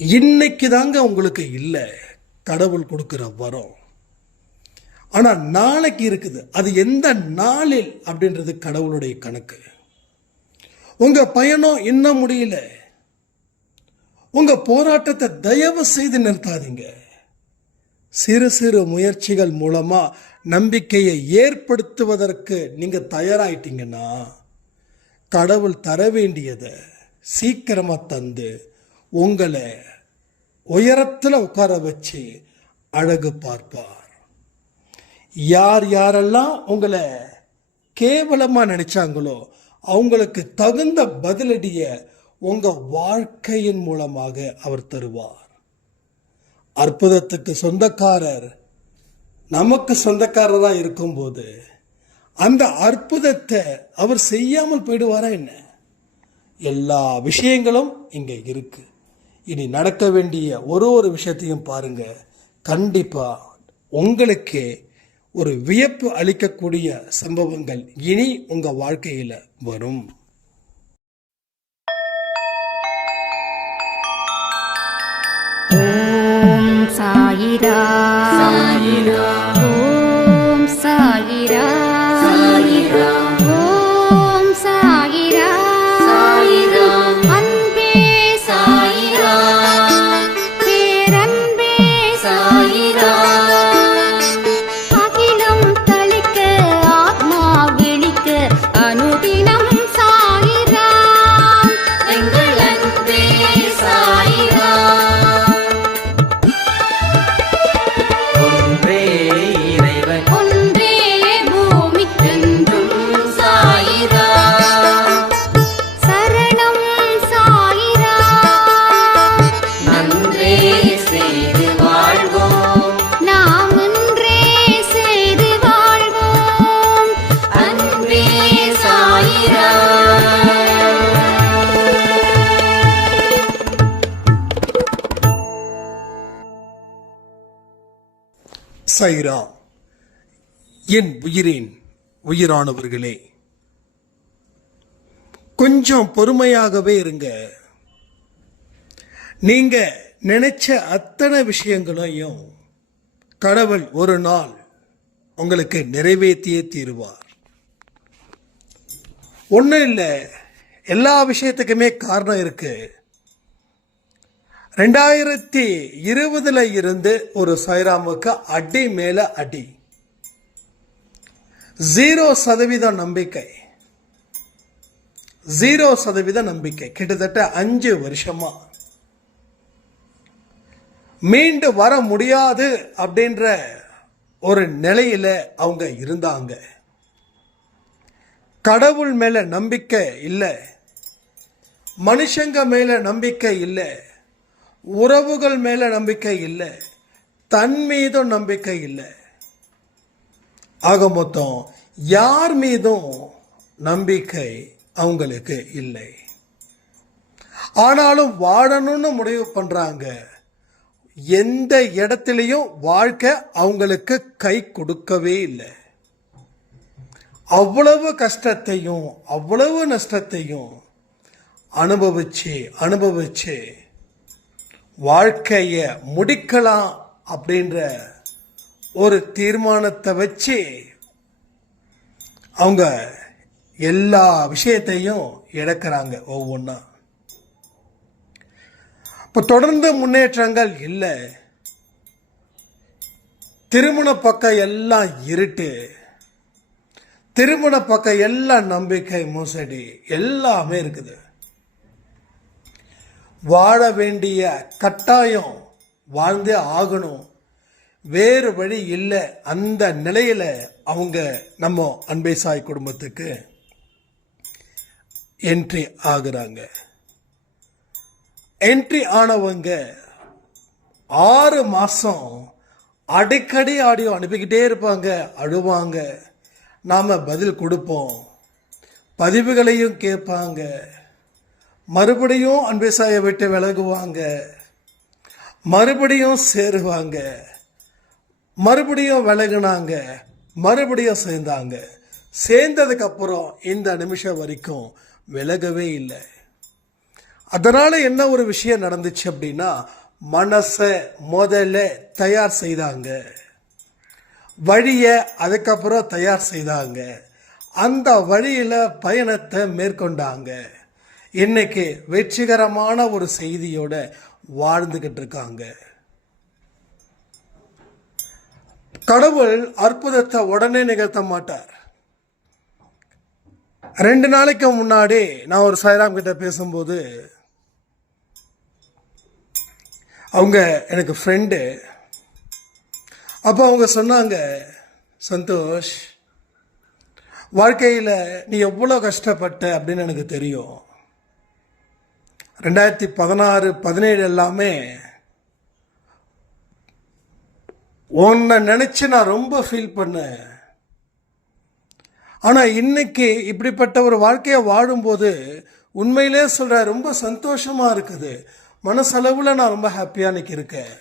இன்னைக்கு தாங்க உங்களுக்கு இல்லை கடவுள் கொடுக்கிற வரம். ஆனால் நாளைக்கு இருக்குது. அது எந்த நாளில் அப்படின்றது கடவுளுடைய கணக்கு. உங்கள் பயணம் இன்னும் முடியல. உங்கள் போராட்டத்தை தயவு செய்து நிறுத்தாதீங்க. சிறு சிறு முயற்சிகள் மூலமாக நம்பிக்கையை ஏற்படுத்துவதற்கு நீங்கள் தயாராயிட்டீங்கன்னா கடவுள் தர வேண்டியதை சீக்கிரமாக தந்து உங்களை உயரத்தில் உட்கார வச்சு அழகு பார்ப்பார். யார் யாரெல்லாம் உங்களை கேவலமாக நினைச்சாங்களோ அவங்களுக்கு தகுந்த பதிலடியை உங்கள் வாழ்க்கையின் மூலமாக அவர் தருவார். அற்புதத்துக்கு சொந்தக்காரர் நமக்கு சொந்தக்காரராக இருக்கும்போது அந்த அற்புதத்தை அவர் செய்யாமல் போயிடுவாரா என்ன? எல்லா விஷயங்களும் இங்கே இருக்கு. இனி நடக்க வேண்டிய ஒரு விஷயத்தையும் பாருங்க. கண்டிப்பா உங்களுக்கு ஒரு வியப்பு அளிக்கக்கூடிய சம்பவங்கள் இனி உங்க வாழ்க்கையில வரும். ஓம் சாயிரா சாயிரா, ஓம் சாயிரா சாயிரா, ஓம் சாயிரா சாயிரா, அன்பே சாயிரா, பேரன்பே சாயிரா, அகிலம் தளிக்க ஆத்மா விழிக்க அனுதினம் சாயிரா, எங்கள் அன்பே சாயிரா. ஒன்றே இறைவன், ஒன்றே பூமிக்கென்றும் சாயிரா, சரணம் சாயிரா, நன்றே செய்து வாழ்வோம், நாம் ஒன்றே செய்து வாழ்வோம், அன்பே சாயிரா. சைரா, என் உயிரின் உயிரானவர்களே, கொஞ்சம் பொறுமையாகவே இருங்க. நீங்க நினைச்ச அத்தனை விஷயங்களையும் கடவுள் ஒரு நாள் உங்களுக்கு நிறைவேற்றியே தீருவார். ஒன்றும் இல்லை, எல்லா விஷயத்துக்குமே காரணம் இருக்கு. 2020 இருந்து ஒரு சைராமுக்கு அடி மேல அடி, 0% நம்பிக்கை, 0% நம்பிக்கை. கிட்டத்தட்ட 5 வருஷமா மீண்டு வர முடியாது அப்படின்ற ஒரு நிலையில அவங்க இருந்தாங்க. கடவுள் மேல நம்பிக்கை இல்லை, மனுஷங்க மேல நம்பிக்கை இல்லை, உறவுகள் மேல நம்பிக்கை இல்லை, தன் மீதும் நம்பிக்கை இல்லை. ஆக மொத்தம் யார் மீதும் நம்பிக்கை அவங்களுக்கு இல்லை. ஆனாலும் வாழணும்னு முடிவு பண்றாங்க. எந்த இடத்துலையும் வாழ்க்கை அவங்களுக்கு கை கொடுக்கவே இல்லை. அவ்வளவு கஷ்டத்தையும் அவ்வளவு நஷ்டத்தையும் அனுபவிச்சு வாழ்க்கைய முடிக்கலாம் அப்படின்ற ஒரு தீர்மானத்தை வச்சு அவங்க எல்லா விஷயத்தையும் இழக்கிறாங்க ஒவ்வொன்றா. இப்போ தொடர்ந்து முன்னேற்றங்கள் இல்லை. திருமண பக்கம் எல்லாம் இருட்டு, திருமண பக்கம் எல்லாம் நம்பிக்கை மோசடி எல்லாமே இருக்குது. வாழ வேண்டிய கட்டாயம், வாழ்ந்தே ஆகணும், வேறு வழி இல்லை. அந்த நிலையில அவங்க நம்ம அன்பே சாய் குடும்பத்துக்கு என்ட்ரி ஆகுறாங்க. என்ட்ரி ஆனவங்க 6 மாசம் அடிக்கடி ஆடியோ அனுப்பிக்கிட்டே இருப்பாங்க, அழுவாங்க, நாம பதில் கொடுப்போம், பதிவுகளையும் கேட்பாங்க, மறுபடியும் அன்பே சாயை விட்டு விலகுவாங்க, மறுபடியும் சேருவாங்க, மறுபடியும் விலகுனாங்க, மறுபடியும் சேர்ந்தாங்க. சேர்ந்ததுக்கு அப்புறம் இந்த நிமிஷம் வரைக்கும் விலகவே இல்லை. அதனால என்ன ஒரு விஷயம் நடந்துச்சு அப்படின்னா, மனசை முதல்ல தயார் செய்தாங்க, வழிய அதுக்கப்புறம் தயார் செய்தாங்க, அந்த வழியில பயணத்தை மேற்கொண்டாங்க. இன்னைக்கு வெற்றிகரமான ஒரு செய்தியோட வாழ்ந்துகிட்டு இருக்காங்க. கடவுள் அற்புதத்தை உடனே நிகழ்த்த மாட்டார். 2 நாளைக்கு முன்னாடி நான் ஒரு சாய்ராம் கிட்ட பேசும்போது, அவங்க எனக்கு ஃப்ரெண்டு. அப்போ அவங்க சொன்னாங்க, சந்தோஷ், வாழ்க்கையில் நீ எவ்வளோ கஷ்டப்பட்ட அப்படின்னு எனக்கு தெரியும். 2016, 17 எல்லாமே உன்னை நினச்சி நான் ரொம்ப ஃபீல் பண்ணேன். ஆனால் இன்னைக்கு இப்படிப்பட்ட ஒரு வாழ்க்கையை வாழும்போது உண்மையிலே சொல்கிறேன், ரொம்ப சந்தோஷமாக இருக்குது. மனசளவில் நான் ரொம்ப ஹாப்பியாக இன்னைக்கு இருக்கேன்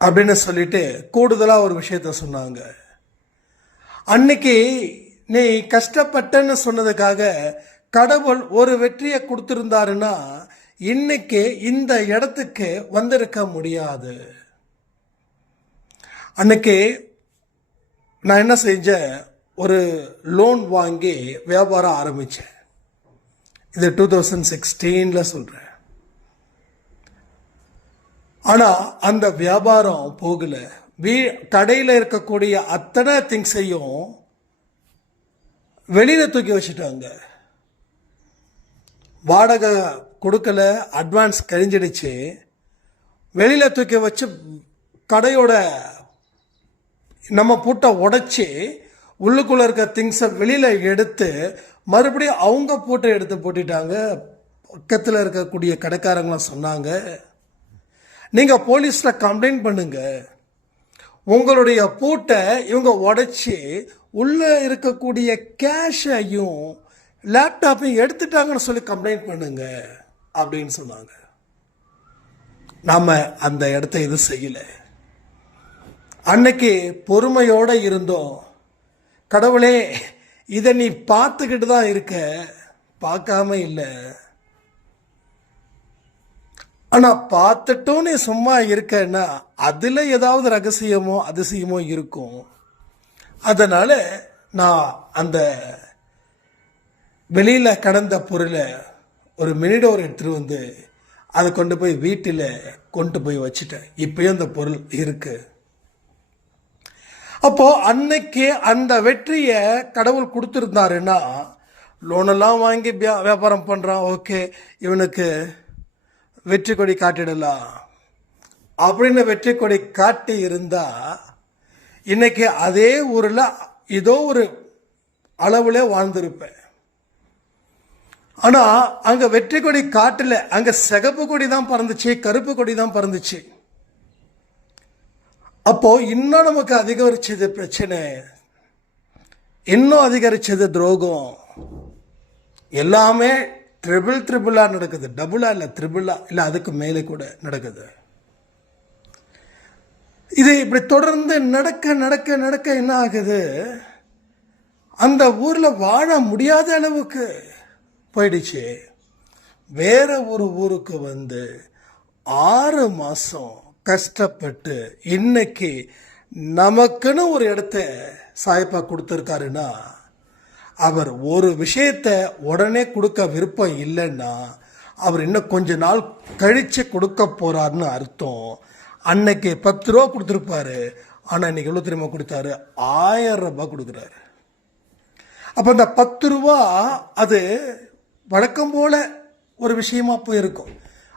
அப்படின்னு சொல்லிட்டு கூடுதலாக ஒரு விஷயத்த சொன்னாங்க. அன்னைக்கு நீ கஷ்டப்பட்டன்னு சொன்னதுக்காக கடவுள் ஒரு வெற்றியை கொடுத்திருந்தாருன்னா இன்னைக்கு இந்த இடத்துக்கு வந்திருக்க முடியாது. அன்னைக்கு நான் என்ன செஞ்சேன், ஒரு லோன் வாங்கி வியாபாரம் ஆரம்பித்தேன். இது 2016 சொல்கிறேன். ஆனால் அந்த வியாபாரம் போகல. கடையில் இருக்கக்கூடிய அத்தனை திங்ஸையும் வெளியில் தூக்கி வச்சுட்டாங்க. வாடகை கொடுக்கல, அட்வான்ஸ் கழிஞ்சிடுச்சு. வெளியில் தூக்கி வச்சு கடையோட நம்ம பூட்டை உடைச்சி உள்ளுக்குள்ளே இருக்க திங்ஸை வெளியில் எடுத்து மறுபடியும் அவங்க பூட்டை எடுத்து போட்டுட்டாங்க. பக்கத்தில் இருக்கக்கூடிய கடைக்காரங்களாம் சொன்னாங்க, நீங்கள் போலீஸில் கம்ப்ளைண்ட் பண்ணுங்க, உங்களுடைய பூட்டை இவங்க உடைச்சி உள்ளே இருக்கக்கூடிய கேஷையும் லேப்டாப்பையும் எடுத்துட்டாங்கன்னு சொல்லி கம்ப்ளைண்ட் பண்ணுங்க அப்படின்னு சொன்னாங்க. நாம் அந்த இடத்த எதுவும் செய்யலை. அன்னைக்கு பொறுமையோடு இருந்தோம். கடவுளே, இதை நீ பார்த்துக்கிட்டு தான் இருக்க, பார்க்காம இல்லை. ஆனால் பார்த்துட்டும் நீ சும்மா இருக்கன்னா அதில் ஏதாவது ரகசியமோ அதிசயமோ இருக்கும். அதனால் நான் அந்த வெளியில் கடந்த பொருளை ஒரு மினிடோர் எடுத்துகிட்டு வந்து அதை கொண்டு போய் வீட்டில் கொண்டு போய் வச்சுட்டேன். இப்பயும் அந்த பொருள் இருக்குது. அப்போது அன்னைக்கு அந்த வெற்றியை கடவுள் கொடுத்துருந்தாருன்னா, லோனெல்லாம் வாங்கி வியாபாரம் பண்ணுறான், ஓகே, இவனுக்கு வெற்றி கொடி காட்டிடலாம் அப்படின்னு வெற்றி கொடி காட்டி இருந்தால் இன்னைக்கு அதே ஊரில் ஏதோ ஒரு அளவுல வாழ்ந்திருப்பேன். ஆனால் அங்கே வெற்றி கொடி காட்டல, அங்கே சிகப்பு கொடி தான் பறந்துச்சு, கருப்பு கொடி தான் பறந்துச்சு. அப்போ இன்னும் நமக்கு அதிகரிச்சது பிரச்சனை, இன்னும் அதிகரிச்சது துரோகம். எல்லாமே ட்ரிபிளா நடக்குது, டபுளா இல்லை, ட்ரிபிளா இல்லை, அதுக்கு மேலே கூட நடக்குது. இது இப்படி தொடர்ந்து நடக்க நடக்க நடக்க என்ன ஆகுது, அந்த ஊரில் வாழ முடியாத அளவுக்கு போயிடுச்சு. வேற ஒரு ஊருக்கு வந்து 6 மாதம் கஷ்டப்பட்டு இன்னைக்கு நமக்குன்னு ஒரு இடத்த சாய்ப்பா கொடுத்துருக்காருன்னா, அவர் ஒரு விஷயத்தை உடனே கொடுக்க விருப்பம் இல்லைன்னா அவர் இன்னும் கொஞ்ச நாள் கழித்து கொடுக்க போகிறாருன்னு அர்த்தம். அன்னைக்கு 10 ரூபா கொடுத்துருப்பாரு, ஆனால் இன்னைக்கு எவ்வளோ தெரியுமா கொடுத்தாரு, 1000 ரூபாய் கொடுக்குறாரு. அப்போ அந்த 10 ரூபா அது வழக்கம் போல ஒரு விஷயமா போயிருக்கும்.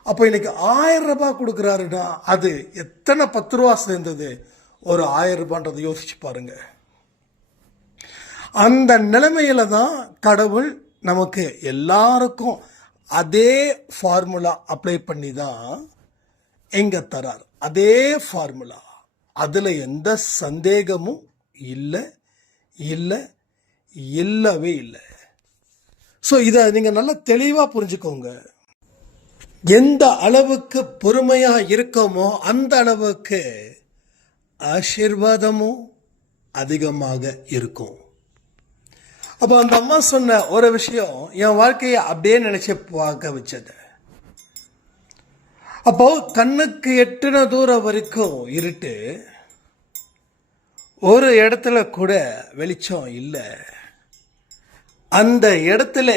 அப்போ இன்னைக்கு 1000 ரூபாய் கொடுக்குறாருன்னா அது எத்தனை 10 ரூபா சேர்ந்தது, ஒரு 1000 ரூபான்றதை யோசிச்சு பாருங்க. அந்த நிலைமையில தான் கடவுள் நமக்கு எல்லாருக்கும் அதே ஃபார்முலா அப்ளை பண்ணி தான் எங்க தரார். அதே ஃபார்முலா, அதில் எந்த சந்தேகமும் இல்லை, இல்லை, இல்லவே இல்லை. ஸோ இதை நீங்கள் நல்லா தெளிவாக புரிஞ்சுக்கோங்க. எந்த அளவுக்கு பொறுமையாக இருக்கோமோ அந்த அளவுக்கு ஆசீர்வாதமும் அதிகமாக இருக்கும். அப்போ அந்த அம்மா சொன்ன ஒரு விஷயம் என் வாழ்க்கையை அப்படியே நினைச்சு பார்க்க வச்சது. அப்போ கண்ணுக்கு எட்டுன தூரம் வரைக்கும் இருட்டு, ஒரு இடத்துல கூட வெளிச்சம் இல்லை. அந்த இடத்துல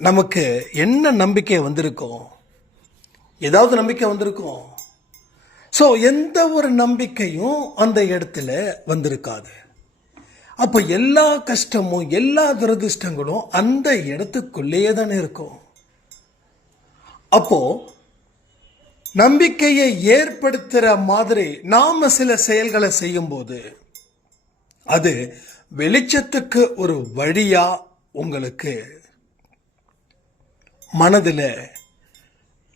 நமக்கு என்ன நம்பிக்கை வந்திருக்கும்? ஏதாவது நம்பிக்கை வந்திருக்கும். ஸோ எந்த ஒரு நம்பிக்கையும் அந்த இடத்துல வந்திருக்காது. அப்போ எல்லா கஷ்டமும் எல்லா துரதிர்ஷ்டங்களும் அந்த இடத்துக்குள்ளேயே தானே இருக்கும். அப்போ நம்பிக்கையை ஏற்படுத்துகிற மாதிரி நாம சில செயல்களை செய்யும்போது அது வெளிச்சத்துக்கு ஒரு வழியா உங்களுக்கு மனதில்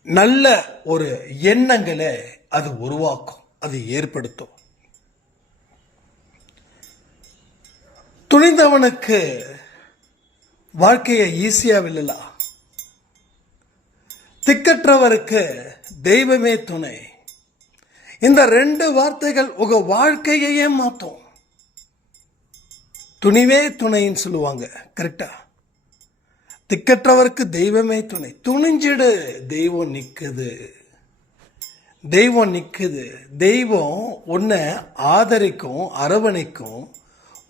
நல்ல ஒரு எண்ணங்களை அது உருவாக்கும், அது ஏற்படுத்தும். துணிந்தவனுக்கு வாழ்க்கையை ஈஸியா வெல்லலாம், திக்கற்றவருக்கு தெய்வமே துணை. இந்த 2 வார்த்தைகள் உங்க வாழ்க்கையையே மாற்றும். துணிவே துணைன்னு சொல்லுவாங்க, கரெக்டா? திக்கற்றவருக்கு தெய்வமே துணை. துணிஞ்சிடு, தெய்வம் நிக்குது. தெய்வம் நிக்குது. தெய்வம் உன்னை ஆதரிக்கும், அரவணைக்கும்,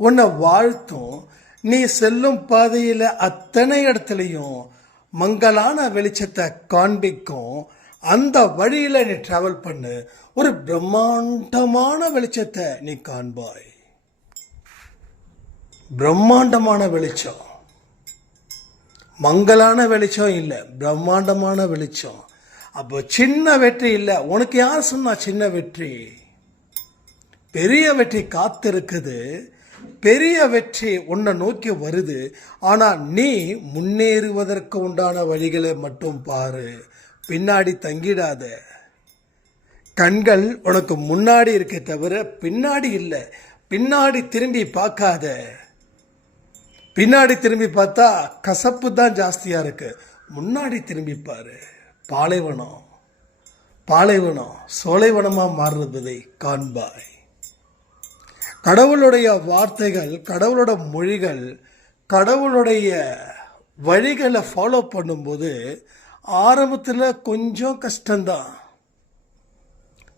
உன்னை வாழ்த்தும். நீ செல்லும் பாதையில் அத்தனை இடத்துலையும் மங்கலான வெளிச்சத்தை காண்பிக்கும். அந்த வழியில் நீ டிராவல் பண்ணு, ஒரு பிரம்மாண்டமான வெளிச்சத்தை நீ காண்பாய். பிரம்மாண்டமான வெளிச்சம், மங்கலான வெளிச்சம் இல்லை, பிரம்மாண்டமான வெளிச்சம். அப்போ சின்ன வெற்றி இல்லை. உனக்கு யார் சொன்னா சின்ன வெற்றி? பெரிய வெற்றி காத்திருக்குது. பெரிய வெற்றி உன்னை நோக்கி வருது. ஆனா நீ முன்னேறுவதற்கு உண்டான வழிகளை மட்டும் பாரு, பின்னாடி தங்கிடாத. கண்கள் உனக்கு முன்னாடி இருக்கே தவிர பின்னாடி இல்லை. பின்னாடி திரும்பி பார்க்காத. பின்னாடி திரும்பி பார்த்தா கசப்பு தான் ஜாஸ்தியா இருக்கு. முன்னாடி திரும்பி பாரு. பாலைவனம் பாலைவனம் சோலைவனமா மாறுவதை காண்பாய். கடவுளுடைய வார்த்தைகள், கடவுளோட மொழிகள், கடவுளுடைய வழிகளை ஃபாலோ பண்ணும்போது ஆரம்பத்தில் கொஞ்சம் கஷ்டம்தான்.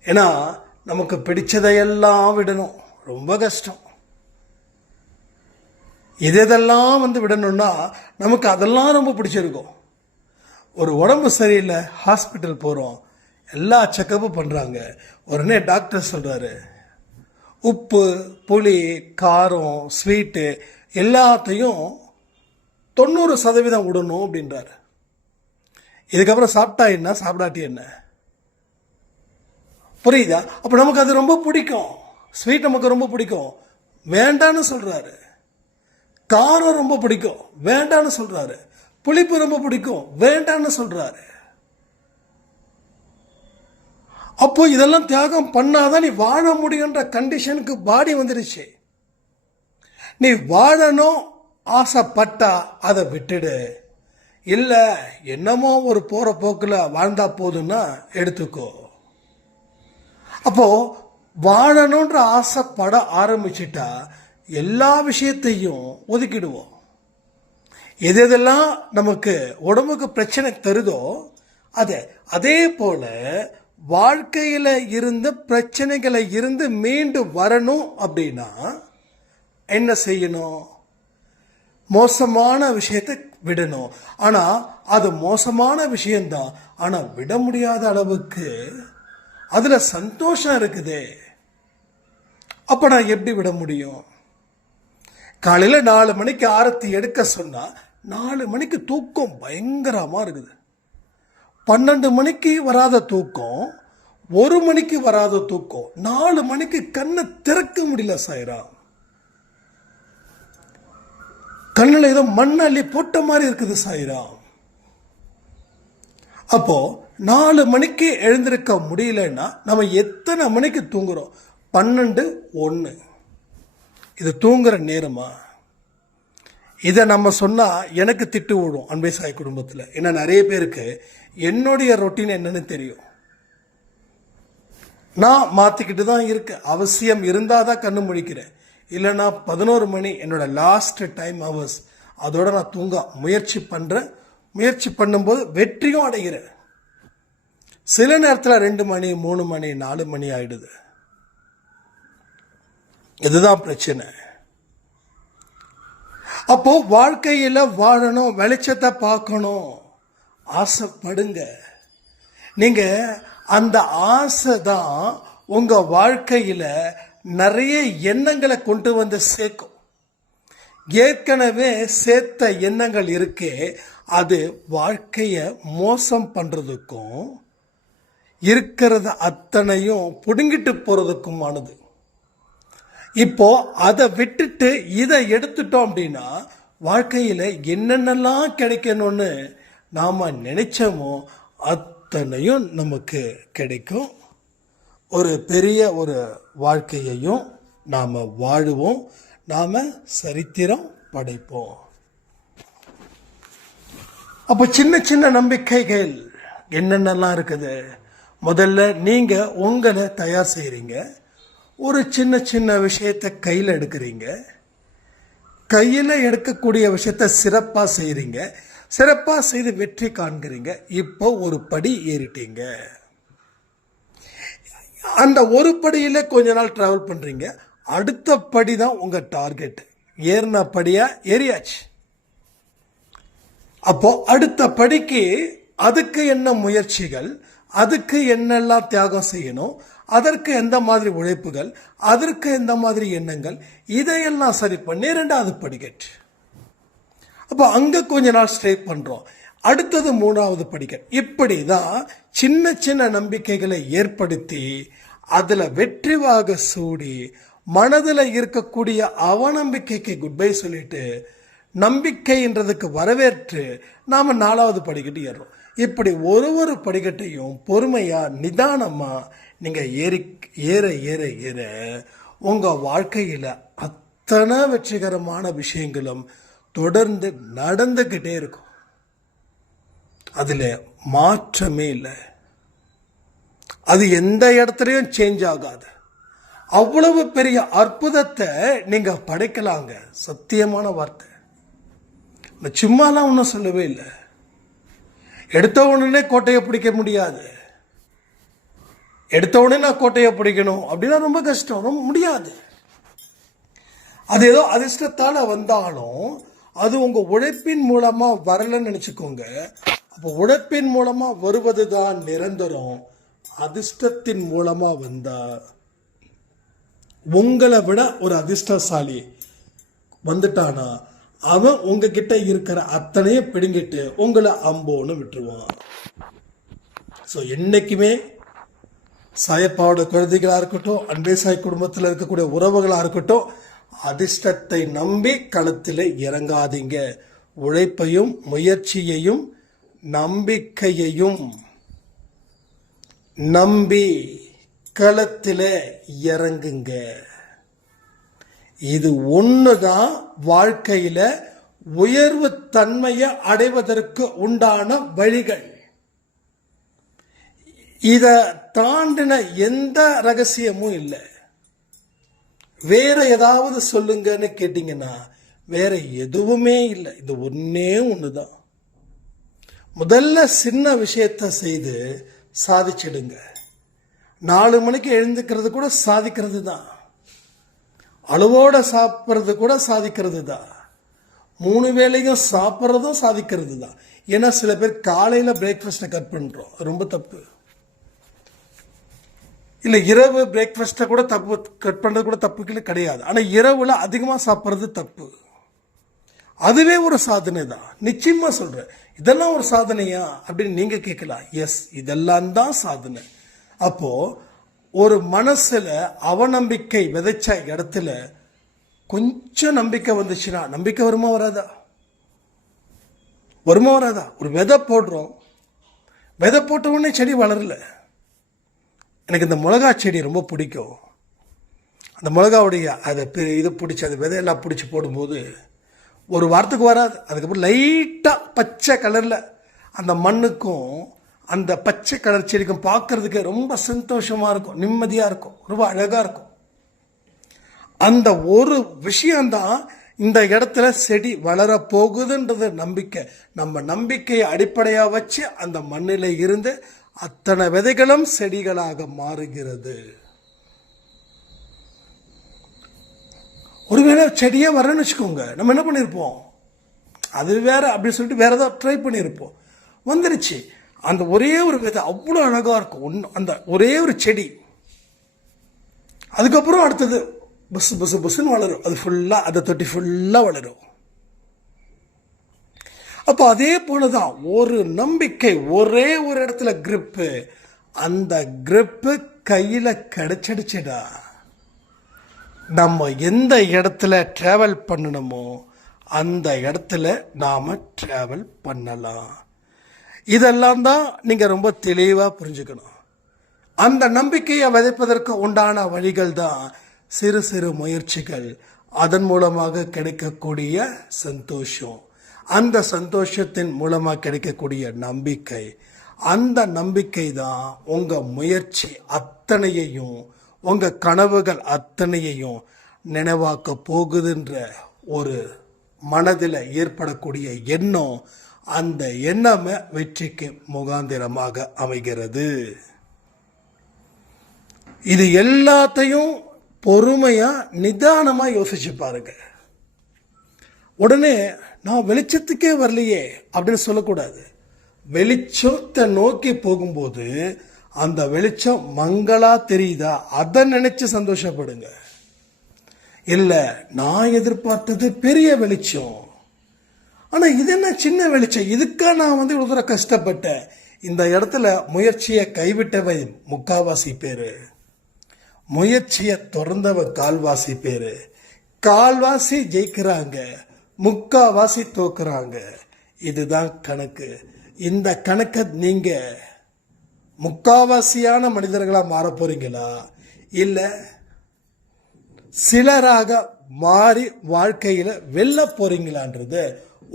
ஏன்னா நமக்கு பிடிச்சதையெல்லாம் விடணும், ரொம்ப கஷ்டம். இதெல்லாம் விடணும்னா நமக்கு அதெல்லாம் ரொம்ப பிடிச்சிருக்கும். ஒரு உடம்பு சரியில்லை, ஹாஸ்பிட்டல் போகிறோம், எல்லா செக்கப்பும் பண்ணுறாங்க. உடனே டாக்டர் சொல்கிறாரு, உப்பு, புளி, காரம், ஸ்வீட்டு எல்லாத்தையும் 90% விடணும் அப்படின்றாரு. இதுக்கப்புறம் சாப்பிட்டா என்ன, சாப்பிடாட்டி என்ன? புரியுதா? அப்போ நமக்கு அது ரொம்ப பிடிக்கும். ஸ்வீட் நமக்கு ரொம்ப பிடிக்கும், வேண்டான்னு சொல்கிறாரு. காரம் ரொம்ப பிடிக்கும், வேண்டான்னு சொல்கிறாரு. புளிப்பு ரொம்ப பிடிக்கும், வேண்டான்னு சொல்கிறாரு. அப்போ இதெல்லாம் தியாகம் பண்ணாதான் நீ வாழ முடியுன்ற கண்டிஷனுக்கு பாடி வந்துருச்சு. நீ வாழணும் ஆசைப்பட்டா அதை விட்டுடு. இல்லை என்னமோ ஒரு போகிற போக்கில் வாழ்ந்தா போதுன்னா எடுத்துக்கோ. அப்போ வாழணுன்ற ஆசைப்பட ஆரம்பிச்சிட்டா எல்லா விஷயத்தையும் ஒதுக்கிடுவோம். எதெல்லாம் நமக்கு உடம்புக்கு பிரச்சனை தருதோ அதே போல வாழ்க்கையில இருந்த பிரச்சனைகளை இருந்து மீண்டு வரணும் அப்படின்னா என்ன செய்யணும்? மோசமான விஷயத்தை விடணும். ஆனா அது மோசமான விஷயம்தான், ஆனா விட முடியாத அளவுக்கு அதுல சந்தோஷம் இருக்குது. அப்ப நான் எப்படி விட முடியும்? காலையில 4 மணிக்கு ஆரத்தி எடுக்க சொன்னா 4 மணிக்கு தூக்கம் பயங்கரமா இருக்குது. 12 மணிக்கு வராத தூக்கம், 1 மணிக்கு வராத தூக்கம், 4 மணிக்கு கண்ணை திறக்க முடியல சாய்ராம். கண்ணில் ஏதோ மண்ணள்ளி போட்ட மாதிரி இருக்குது சாய்ராம். அப்போ 4 மணிக்கு எழுந்திருக்க முடியலன்னா நம்ம எத்தனை மணிக்கு தூங்குறோம்? 12, 1. இது தூங்குற நேரமா? இதை நம்ம சொன்னா எனக்கு திட்டு விடும் அன்பே சாய் குடும்பத்தில். ஏன்னா நிறைய பேருக்கு என்னுடைய ரொட்டீன் என்னன்னு தெரியும். நான் மாத்திக்கிட்டு தான் இருக்கேன். அவசியம் இருந்தாதான் கண்ணு முழிக்கிறேன், இல்லைன்னா 11 மணி என்னோட லாஸ்ட் டைம் ஹவர்ஸ், அதோட நான் தூங்க முயற்சி பண்ணுறேன். முயற்சி பண்ணும்போது வெற்றியும் அடைகிறேன். சில நேரத்தில் 2 மணி 3 மணி 4 மணி ஆயிடுது. இதுதான் பிரச்சனை. அப்போ வாழ்க்கையில் வாழணும், வெளிச்சத்தை பார்க்கணும், ஆசைப்படுங்க. நீங்க அந்த ஆசை தான் உங்க வாழ்க்கையில நிறைய எண்ணங்களை கொண்டு வந்து சேர்க்கும். ஏற்கனவே சேர்த்த எண்ணங்கள் இருக்கே, அது வாழ்க்கைய மோசம் பண்றதுக்கும் இருக்கிறது அத்தனையும் புடுங்கிட்டு போறதுக்குமானது. இப்போ அதை விட்டுட்டு இதை எடுத்துட்டோம் அப்படின்னா வாழ்க்கையில என்னென்னலாம் கிடைக்கணும்னு நாம நினைச்சோமோ அத்தனையும் நமக்கு கிடைக்கும். ஒரு பெரிய ஒரு வாழ்க்கையையும் நாம் வாழுவோம், நாம் சரித்திரம் படைப்போம். அப்போ சின்ன சின்ன நம்பிக்கைகள் என்னென்னலாம் இருக்குது. முதல்ல நீங்கள் உங்களை தயார் செய்கிறீங்க. ஒரு சின்ன சின்ன விஷயத்தை கையில் எடுக்கிறீங்க. கையில் எடுக்கக்கூடிய விஷயத்தை சிறப்பாக செய்கிறீங்க. சிறப்பாக செய்து வெற்றி காண்கிறீங்க. இப்போ ஒரு படி ஏறிட்டீங்க. அந்த ஒரு படியில கொஞ்ச நாள் டிராவல் பண்றீங்க. அடுத்த படி தான் உங்க டார்கெட். ஏறின படியா ஏறியாச்சு. அப்போ அடுத்த படிக்கு அதுக்கு என்ன முயற்சிகள், அதுக்கு என்னெல்லாம் தியாகம் செய்யணும், அதற்கு எந்த மாதிரி உழைப்புகள், அதற்கு எந்த மாதிரி எண்ணங்கள், இதையெல்லாம் சரி பண்ணி 2வது படிக்கட். அப்போ அங்கே கொஞ்ச நாள் ஸ்டே பண்ணுறோம். அடுத்தது 3வது படிக்கட். இப்படி தான் சின்ன சின்ன நம்பிக்கைகளை ஏற்படுத்தி அதில் வெற்றிவாக சூடி மனதில் இருக்கக்கூடிய அவநம்பிக்கைக்கு குட் பை சொல்லிட்டு நம்பிக்கைன்றதுக்கு வரவேற்று நாம் 4வது படிக்கட்டு ஏறுறோம். இப்படி ஒரு படிக்கட்டையும் பொறுமையாக நிதானமாக நீங்கள் ஏற ஏற ஏற உங்கள் வாழ்க்கையில் அத்தனை வெற்றிகரமான விஷயங்களும் தொடர்ந்து நடந்துக்கிட்டே இருக்கும். அதில் மாற்றமே இல்லை. அது எந்த இடத்துலையும் சேஞ்ச் ஆகாது. அவ்வளவு பெரிய அற்புதத்தை நீங்க படைக்கலாங்க. சத்தியமான வார்த்தை. சும்மாலாம் ஒன்றும் சொல்லவே இல்லை. எடுத்த உடனே கோட்டையை பிடிக்க முடியாது. எடுத்த உடனே நான் கோட்டையை பிடிக்கணும் அப்படின்னா ரொம்ப கஷ்டம், ரொம்ப முடியாது. அது ஏதோ அதிர்ஷ்டத்தால் வந்தாலும் அது உங்க உழைப்பின் மூலமா வரலன்னு நினைச்சுக்கோங்க. அப்போ உழைப்பின் மூலமா வருவது தான் நிரந்தரம். அதிர்ஷ்டத்தின் மூலமா வந்தா உங்களை விட ஒரு அதிர்ஷ்டசாலி வந்துட்டானா அவன் உங்ககிட்ட இருக்கிற அத்தனையும் பிடுங்கிட்டு உங்களை அம்போன்னு விட்டுருவான். ஸோ என்னைக்குமே சாயப்பாவோட குழந்தைகளா இருக்கட்டும், அன்பே சாய் குடும்பத்தில் இருக்கக்கூடிய உறவுகளா இருக்கட்டும், அதிர்ஷ்டத்தை நம்பி களத்தில் இறங்காதீங்க. உழைப்பையும் முயற்சியையும் நம்பிக்கையையும் நம்பி களத்தில் இறங்குங்க. இது ஒண்ணுதான் வாழ்க்கையில உயர்வு தன்மையை அடைவதற்கு உண்டான வழிகள். இத தாண்டின எந்த ரகசியமும் இல்லை. வேற ஏதாவது சொல்லுங்கன்னு கேட்டீங்கன்னா வேற எதுவுமே இல்லை. இது ஒன்னே ஒண்ணுதான். முதல்ல சின்ன விஷயத்தை செய்து சாதிச்சிடுங்க. 4 மணிக்கு எழுந்துக்கிறது கூட சாதிக்கிறது தான். அளவோட சாப்பிட்றது கூட சாதிக்கிறது தான். 3 வேளையும் சாப்பிட்றதும் சாதிக்கிறது தான். ஏன்னா சில பேர் காலையில் பிரேக்ஃபாஸ்ட்டை கட் பண்ணுறோம், ரொம்ப தப்பு. இல்லை இரவு பிரேக்ஃபாஸ்ட்டை கூட தப்பு, கட் பண்ணுறது கூட தப்புக்கு கிடையாது. ஆனால் இரவில் அதிகமாக சாப்பிட்றது தப்பு. அதுவே ஒரு சாதனை தான். நிச்சயமாக சொல்கிறேன். இதெல்லாம் ஒரு சாதனையா அப்படின்னு நீங்கள் கேட்கலாம். எஸ், இதெல்லாம் தான் சாதனை. அப்போது ஒரு மனசில் அவநம்பிக்கை விதைச்ச இடத்துல கொஞ்சம் நம்பிக்கை வந்துச்சுன்னா, நம்பிக்கை வருமா வராதா? வருமா வராதா? ஒரு விதை போடுறோம், விதை போட்ட உடனே செடி வளரல. எனக்கு இந்த மிளகா செடி ரொம்ப பிடிக்கும். அந்த மிளகாவுடைய அதை இது பிடிச்சி அந்த விதையெல்லாம் பிடிச்சி போடும்போது ஒரு வாரத்துக்கு வராது. அதுக்கப்புறம் லைட்டாக பச்சை கலரில் அந்த மண்ணுக்கும் அந்த பச்சை கலர் செடிக்கும் பார்க்கறதுக்கு ரொம்ப சந்தோஷமாக இருக்கும், நிம்மதியாக இருக்கும், ரொம்ப அழகாக இருக்கும். அந்த ஒரு விஷயம்தான் இந்த இடத்துல செடி வளர போகுதுன்றது நம்பிக்கை. நம்ம நம்பிக்கையை அடிப்படையா வச்சு அந்த மண்ணில இருந்து அத்தனை விதைகளும் செடிகளாக மாறுகிறது. ஒருவேளை செடியே வரணும்னு வச்சுக்கோங்க, நம்ம என்ன பண்ணியிருப்போம், அது வேற அப்படின்னு சொல்லிட்டு வேற ஏதாவது ட்ரை பண்ணியிருப்போம். வந்துருச்சு அந்த ஒரே ஒரு விதை, அவ்வளோ அழகா இருக்கும் அந்த ஒரே ஒரு செடி. அதுக்கப்புறம் அடுத்தது பஸ் பஸ் பஸ்ன்னு வளரும், அது ஃபுல்லா அதை தொட்டி ஃபுல்லா வளரும். அப்போ அதே போலதான் ஒரு நம்பிக்கை, ஒரே ஒரு இடத்துல கிரிப்பு, அந்த கிரிப்பு கையில கிடைச்சிடுச்சுடா, நம்ம எந்த இடத்துல டிராவல் பண்ணணுமோ அந்த இடத்துல நாம டிராவல் பண்ணலாம். இதெல்லாம் தான் நீங்க ரொம்ப தெளிவா புரிஞ்சுக்கணும். அந்த நம்பிக்கையை விதைப்பதற்கு உண்டான வழிகள் தான் சிறு சிறு முயற்சிகள், அதன் மூலமாக கிடைக்கக்கூடிய சந்தோஷம், அந்த சந்தோஷத்தின் மூலமாக கிடைக்கக்கூடிய நம்பிக்கை. அந்த நம்பிக்கை தான் உங்க முயற்சி அத்தனையையும், உங்க கனவுகள் அத்தனையையும் நினைவாக்க போகுதுன்ற ஒரு மனதில் ஏற்படக்கூடிய எண்ணம், அந்த எண்ணமே வெற்றிக்கு முகாந்திரமாக அமைகிறது. இது எல்லாத்தையும் பொறுமையா நிதானமா யோசிச்சு பாருங்க. உடனே நான் வெளிச்சத்துக்கே வரலையே அப்படின்னு சொல்லக்கூடாது. வெளிச்சத்தை நோக்கி போகும்போது அந்த வெளிச்சம் மங்களா தெரியுதா, அதை நினைச்சு சந்தோஷப்படுங்க. இல்ல நான் எதிர்பார்த்தது பெரிய வெளிச்சம், ஆனா இது என்ன சின்ன வெளிச்சம், இதுக்கா நான் இவ்வளவு தூரம் கஷ்டப்பட்டேன். இந்த இடத்துல முயற்சியை கைவிட்டவை முக்காவாசி பேரு, முயற்சியை தொடர்ந்தவ கால்வாசி பேரு. கால்வாசி ஜெயிக்கிறாங்க, முக்காவாசி தோக்குறாங்க. இதுதான் கணக்கு. இந்த கணக்கை நீங்க முக்காவாசியான மனிதர்களா மாற போறீங்களா, இல்ல சிலராக மாறி வாழ்க்கையில வெல்ல போறீங்களான்றது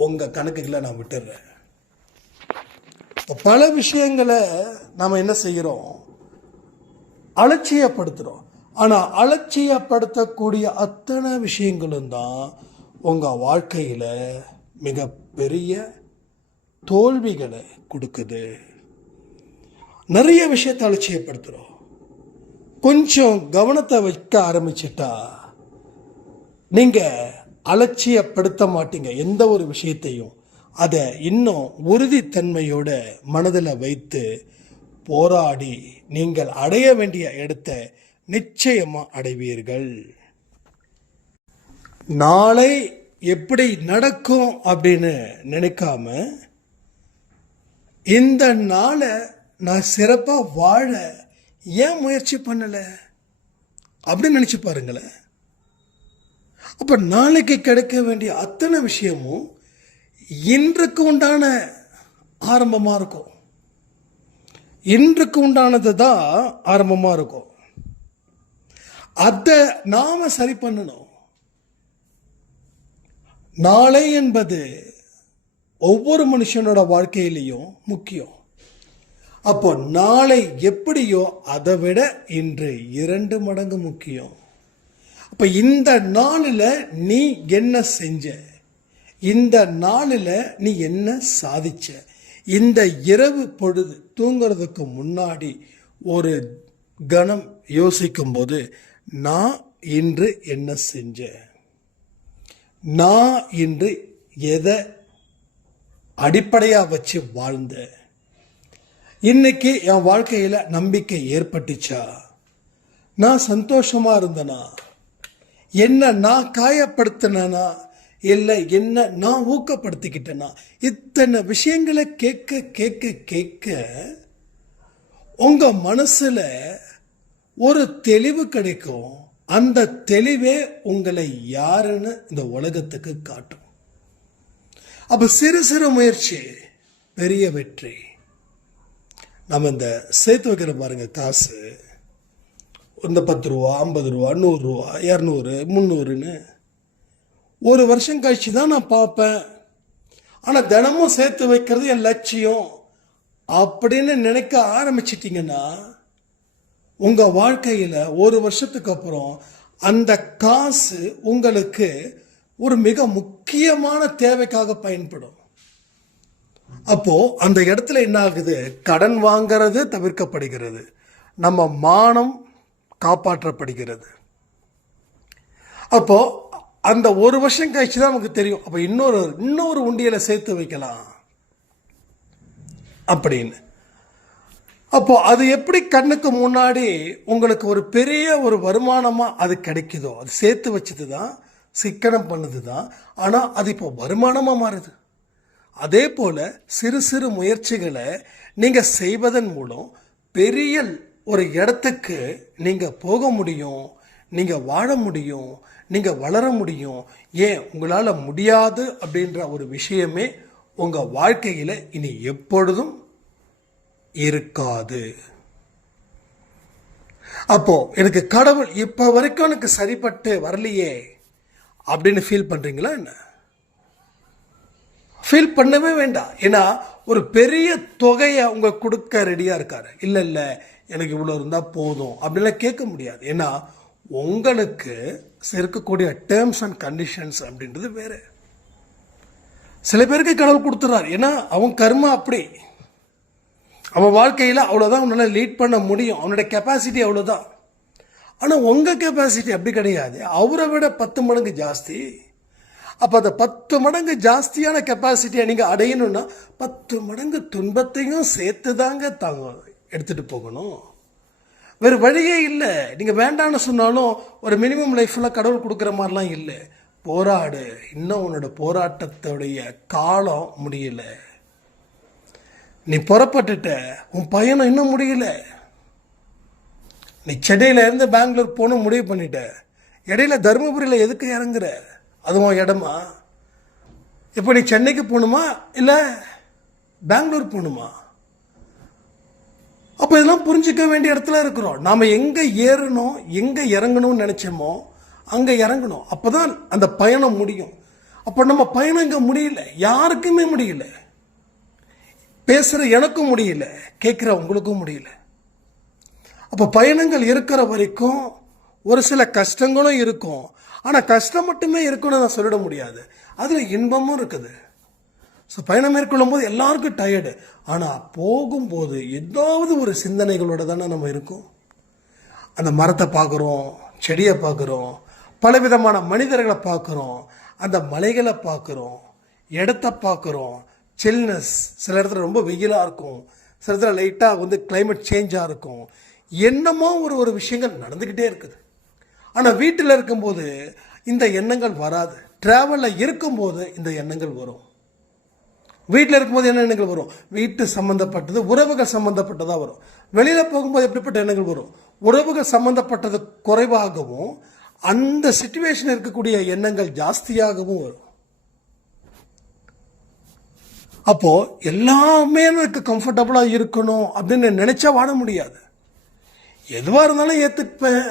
உங்க கணக்குகளை நான் விட்டுறேன். பல விஷயங்களை நாம என்ன செய்யறோம், அலட்சியப்படுத்துறோம். ஆனா அலட்சியப்படுத்தக்கூடிய அத்தனை விஷயங்களும் தான் உங்க வாழ்க்கையில மிகப்பெரிய தோல்விகளை கொடுக்குது. நிறைய விஷயத்தை அலட்சியப்படுத்துறோம். கொஞ்சம் கவனத்தை வைக்க ஆரம்பிச்சிட்டா நீங்க அலட்சியப்படுத்த மாட்டீங்க எந்த ஒரு விஷயத்தையும். அதை இன்னும் உறுதித்தன்மையோட மனதில் வைத்து போராடி நீங்கள் அடைய வேண்டிய இடத்தை நிச்சயமா அடைவீர்கள். நாளை எப்படி நடக்கும் அப்படின்னு நினைக்காம இந்த நாளை நான் சிறப்பா வாழ ஏன் முயற்சி பண்ணல அப்படின்னு நினைச்சு பாருங்களேன். அப்ப நாளைக்கு கிடைக்க வேண்டிய அத்தனை விஷயமும் இன்றுக்கு உண்டான ஆரம்பமா இருக்கும். இன்றுக்கு உண்டானது தான் ஆரம்பமா இருக்கும். அதை நாம சரி பண்ணணும். நாளை என்பது ஒவ்வொரு மனுஷனோட வாழ்க்கையிலையும் முக்கியம். அப்போ நாளை எப்படியோ அதை விட இன்று 2 மடங்கு முக்கியம். அப்ப இந்த நாளில் நீ என்ன செஞ்ச, இந்த நாளில் நீ என்ன சாதிச்ச, இந்த இரவு பொழுது தூங்குறதுக்கு முன்னாடி ஒரு கணம் யோசிக்கும் போது நான் இன்று என்ன செஞ்சேன், நான் இன்று எதை அடிப்படையா வச்சு வாழ்ந்த, இன்னைக்கு என் வாழ்க்கையில நம்பிக்கை ஏற்பட்டுச்சா, நான் சந்தோஷமா இருந்தனா, என்ன நான் காயப்படுத்தினா, இல்லை என்ன நான் ஊக்கப்படுத்திக்கிட்டேனா. இத்தனை விஷயங்களை கேட்க கேட்க கேட்க உங்க மனசுல ஒரு தெளிவு கிடைக்கும். அந்த தெளிவே உங்களை யாருன்னு இந்த உலகத்துக்கு காட்டும். அப்ப சிறு சிறு முயற்சி பெரிய வெற்றி. நம்ம இந்த சேர்த்து வைக்கிற பாருங்க காசு, இந்த 10 ரூபா, 50 ரூபா, 100 ரூபா, 200, 300ன்னு ஒரு வருஷம் கழிச்சு தான் நான் பார்ப்பேன். ஆனா தினமும் சேர்த்து வைக்கிறது என் லட்சியம் அப்படின்னு நினைக்க ஆரம்பிச்சிட்டீங்கன்னா உங்க வாழ்க்கையில ஒரு வருஷத்துக்கு அப்புறம் அந்த காசு உங்களுக்கு ஒரு மிக முக்கியமான தேவைக்காக பயன்படும். அப்போ அந்த இடத்துல என்ன ஆகுது? கடன் வாங்கிறது தவிர்க்கப்படுகிறது, நம்ம மானம் காப்பாற்றப்படுகிறது. அப்போ அந்த ஒரு வருஷம் கழிச்சு தான் நமக்கு தெரியும், அப்போ இன்னொரு உண்டியலை சேர்த்து வைக்கலாம் அப்படின்னு. அப்போ அது எப்படி கண்ணுக்கு முன்னாடி உங்களுக்கு ஒரு பெரிய ஒரு வருமானமா அது கிடைக்குதோ, அது சேர்த்து வச்சது தான், சிக்கனம் பண்ணது தான், ஆனால் அது இப்போ வருமானமா மாறுது. அதே போல சிறு சிறு முயற்சிகளை நீங்க செய்வதன் மூலம் பெரிய ஒரு இடத்துக்கு நீங்க போக முடியும், நீங்க வாழ முடியும், நீங்க வளர முடியும். ஏன் உங்களால முடியாது அப்படின்ற ஒரு விஷயமே உங்க வாழ்க்கையில இனி எப்பொழுதும் இருக்காது. அப்போ எனக்கு கடவுள் இப்ப வரைக்கும் எனக்கு சரிப்பட்டு வரலையே அப்படின்னு ஃபீல் பண்றீங்களா என்ன? ஃபீல் பண்ணவே வேண்டாம். ஏன்னா ஒரு பெரிய தொகையை உங்க கொடுக்க ரெடியா இருக்காரு. இல்ல இல்ல எனக்கு இவ்வளவு இருந்தா போதும் அப்படின்லாம் கேட்க முடியாது. ஏன்னா உங்களுக்கு இருக்கக்கூடிய டேர்ம்ஸ் அண்ட் கண்டிஷன்ஸ் அப்படின்றது வேற. சில பேருக்கு கடவுள் கொடுத்துறாரு, ஏன்னா அவன் கர்மா அப்படி, அவன் வாழ்க்கையில் அவ்வளோதான் அவனால லீட் பண்ண முடியும், அவனுடைய கெப்பாசிட்டி அவ்வளோதான். ஆனால் உங்கள் கெப்பாசிட்டி அப்படி கிடையாது, அவரை விட 10 மடங்கு ஜாஸ்தி. அப்போ அந்த 10 மடங்கு ஜாஸ்தியான கெப்பாசிட்டியை நீங்கள் அடையணும்னா 10 மடங்கு துன்பத்தையும் சேர்த்து தாங்க எடுத்துகிட்டு போகணும். வேறு வழியே இல்லை. நீங்கள் வேண்டான்னு சொன்னாலும் ஒரு மினிமம் லைஃப்பில் கடவுள் கொடுக்குற மாதிரிலாம் இல்லை. போராடு, இன்னும் உன்னோட போராட்டத்துடைய காலம் முடியல. நீ புறப்பட்டுட்ட, உன் பயணம் இன்னும் முடியல. நீ சென்னையில இருந்து பெங்களூர் போகணும் முடிவு பண்ணிட்ட, இடையில தருமபுரியில் எதுக்கு இறங்குற? அதுவும் இடமா? இப்போ நீ சென்னைக்கு போகணுமா இல்லை பெங்களூர் போகணுமா? அப்போ இதெல்லாம் புரிஞ்சிக்க வேண்டிய இடத்துல இருக்கிறோம். நாம் எங்கே ஏறணும், எங்கே இறங்கணும்னு நினைச்சோமோ அங்கே இறங்கணும். அப்போதான் அந்த பயணம் முடியும். அப்போ நம்ம பயணம் இங்கே முடியல, யாருக்குமே முடியல. பேசுகிற எனக்கும் முடியல, கேட்குற உங்களுக்கும் முடியல. அப்போ பயணங்கள் இருக்கிற வரைக்கும் ஒரு சில கஷ்டங்களும் இருக்கும். ஆனால் கஷ்டம் மட்டுமே இருக்குன்னு நான் சொல்லிட முடியாது, அதில் இன்பமும் இருக்குது. ஸோ பயணம் மேற்கொள்ளும் போது எல்லாருக்கும் டயர்டு, ஆனால் போகும்போது ஏதாவது ஒரு சிந்தனைகளோட தானே நம்ம இருக்கோம். அந்த மரத்தை பார்க்குறோம், செடியை பார்க்குறோம், பலவிதமான மனிதர்களை பார்க்குறோம், அந்த மலைகளை பார்க்குறோம், இடத்த பார்க்குறோம், சில்னஸ், சில இடத்துல ரொம்ப வெயிலாக இருக்கும், சில இடத்துல லைட்டாக கிளைமேட் சேஞ்சாக இருக்கும். என்னமோ ஒரு விஷயங்கள் நடந்துக்கிட்டே இருக்குது. ஆனால் வீட்டில் இருக்கும்போது இந்த எண்ணங்கள் வராது, ட்ராவலில் இருக்கும்போது இந்த எண்ணங்கள் வரும். வீட்டில் இருக்கும்போது என்ன எண்ணங்கள் வரும்? வீட்டு சம்மந்தப்பட்டது, உறவுகள் சம்மந்தப்பட்டதாக வரும். வெளியில் போகும்போது எப்படிப்பட்ட எண்ணங்கள் வரும்? உறவுகள் சம்மந்தப்பட்டது குறைவாகவும் அந்த சிச்சுவேஷன் இருக்கக்கூடிய எண்ணங்கள் ஜாஸ்தியாகவும் வரும். அப்போ எல்லாமே எனக்கு கம்ஃபர்டபுளா இருக்கணும் அப்படின்னு நினைச்சா வாழ முடியாது. எதுவா இருந்தாலும் ஏத்துப்பேன்,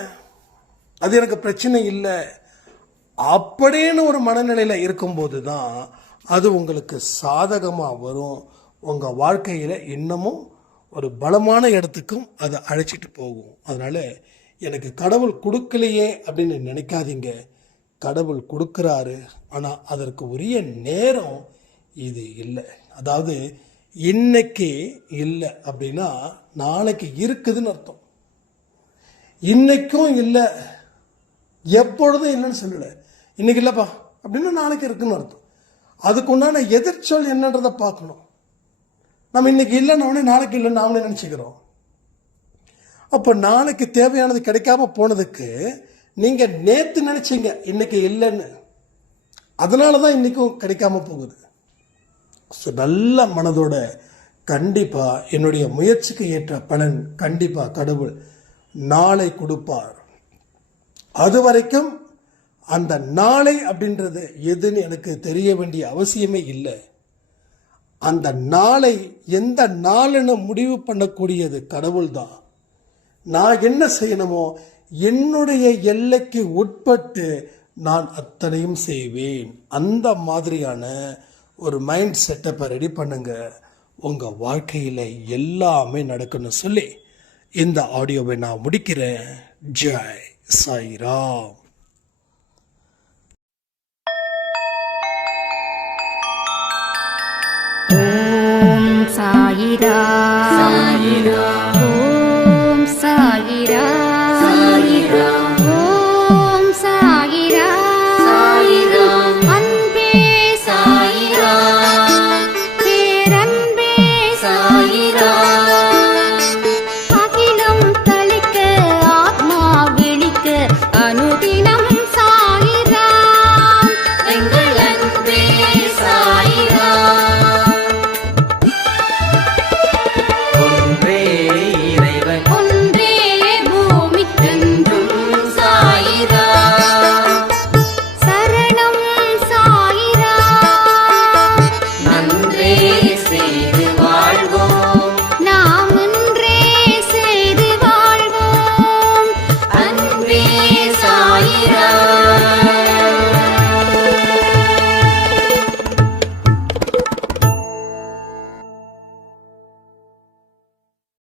அது எனக்கு பிரச்சனை இல்லை அப்படின்னு ஒரு மனநிலையில இருக்கும்போது தான் அது உங்களுக்கு சாதகமா வரும். உங்க வாழ்க்கையில இன்னமும் ஒரு பலமான இடத்துக்கும் அதை அழைச்சிட்டு போகும். அதனால எனக்கு கடவுள் கொடுக்கலையே அப்படின்னு நினைக்காதீங்க. கடவுள் கொடுக்கிறாரு, ஆனா அதற்கு உரிய நேரம் இது இல்லை. அதாவது இன்னைக்கு இல்லை அப்படின்னா நாளைக்கு இருக்குதுன்னு அர்த்தம். இன்னைக்கும் இல்லை, எப்பொழுதும் இல்லைன்னு சொல்லல. இன்னைக்கு இல்லைப்பா அப்படின்னா நாளைக்கு இருக்குன்னு அர்த்தம். அதுக்கு உண்டான எதிர்ச்சொல் என்னன்றதை பார்க்கணும். நம்ம இன்னைக்கு இல்லைன்னு நாளைக்கு இல்லைன்னு நாமளே நினைச்சுக்கிறோம். அப்போ நாளைக்கு தேவையானது கிடைக்காம போனதுக்கு நீங்க நேத்து நினைச்சீங்க இன்னைக்கு இல்லைன்னு, அதனாலதான் இன்னைக்கும் கிடைக்காம போகுது. ஸோ நல்ல மனதோட கண்டிப்பா என்னுடைய முயற்சிக்கு ஏற்ற பலன் கண்டிப்பா கடவுள் நாளை கொடுப்பார். அது வரைக்கும் அந்த நாளை அப்படின்றது எதுன்னு எனக்கு தெரிய வேண்டிய அவசியமே இல்லை. அந்த நாளை எந்த நாள்னு முடிவு பண்ணக்கூடியது கடவுள் தான். நான் என்ன செய்யணுமோ என்னுடைய எல்லைக்கு உட்பட்டு நான் அத்தனையும் செய்வேன். அந்த மாதிரியான ஒரு மைண்ட் செட்டப்பை ரெடி பண்ணுங்க. உங்க வாழ்க்கையில எல்லாமே நடக்கணும்னு சொல்லி இந்த ஆடியோவை நான் முடிக்கிறேன். ஜெய் சாய்ராம். ஓம் சாயிரா சாயிரா